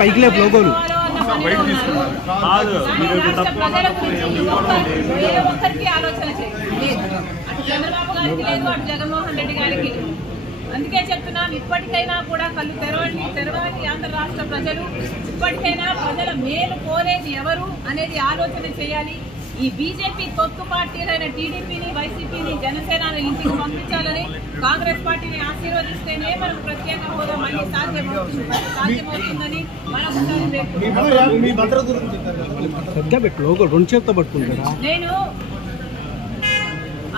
పైకి లేపు లోగోలు చంద్రబాబు గారికి లేదు, అటు జగన్మోహన్ రెడ్డి గారికి. అందుకే చెప్తున్నాం, ఇప్పటికైనా కూడా కళ్ళు తెరవాలి ఆంధ్ర రాష్ట్ర ప్రజలు. ఇప్పటికైనా ప్రజల మేలు కోరేది ఎవరు అనేది ఆలోచన చేయాలి. ఈ బీజేపీ తొత్తు పార్టీలైన టీడీపీని, వైసీపీని, జనసేనని ఇంటికి పంపించాలని, కాంగ్రెస్ పార్టీని ఆశీర్వదిస్తేనే మనకు ప్రత్యేక హోదా మళ్ళీ సాధ్యమవుతుందని నేను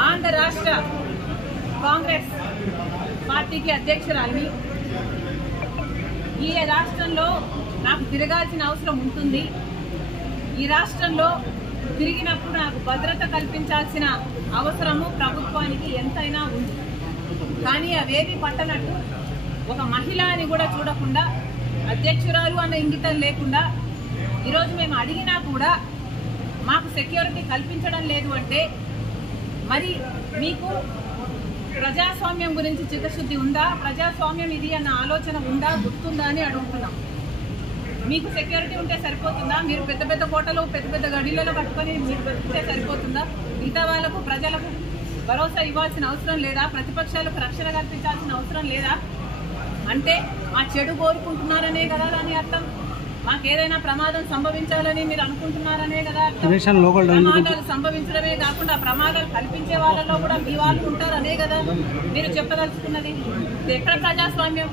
ఆంధ్ర రాష్ట్ర కాంగ్రెస్ పార్టీకి అధ్యక్షురాలిని. ఈ రాష్ట్రంలో నాకు తిరగాల్సిన అవసరం ఉంటుంది. ఈ రాష్ట్రంలో తిరిగినప్పుడు నాకు భద్రత కల్పించాల్సిన అవసరము ప్రభుత్వానికి ఎంతైనా ఉంది. కానీ అవేవి పట్టనట్టు ఒక మహిళ అని కూడా చూడకుండా, అధ్యక్షురాలు అన్న ఇంగితం లేకుండా ఈరోజు మేము అడిగినా కూడా మాకు సెక్యూరిటీ కల్పించడం లేదు అంటే మరి మీకు ప్రజాస్వామ్యం గురించి చిత్తశుద్ధి ఉందా? ప్రజాస్వామ్యం ఇది అన్న ఆలోచన ఉందా, గుర్తుందా అని అడుగుతున్నాం. మీకు సెక్యూరిటీ ఉంటే సరిపోతుందా? మీరు పెద్ద పెద్ద కోటలు, పెద్ద పెద్ద గడిలలో కట్టుకొని మీరు బతికితే సరిపోతుందా? మిగతా వాళ్ళకు, ప్రజలకు భరోసా ఇవ్వాల్సిన అవసరం లేదా? ప్రతిపక్షాలకు రక్షణ కల్పించాల్సిన అవసరం లేదా? అంటే మా చెడు కోరుకుంటున్నారనే కదా దాని అర్థం. మాకేదైనా ప్రమాదం సంభవించాలని మీరు అనుకుంటున్నారనే కదా అర్థం. ప్రమాదాలు సంభవించడమే కాకుండా ప్రమాదాలు కల్పించే వాళ్ళలో కూడా మీ వాళ్ళు ఉంటారనే కదా మీరు చెప్పదలుచుకున్నది. ఎక్కడ ప్రజాస్వామ్యం?